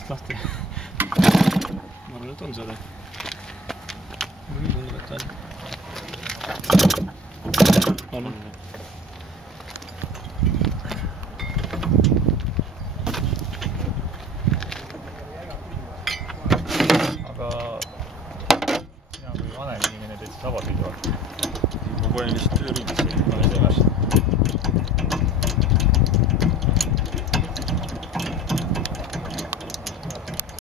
vast lahti. Ma arvan, et on seda. Mulle küll tundub, et on. Aga sina kui vanem inimene teed siis avasõidu. Ma panen lihtsalt tööriidesse.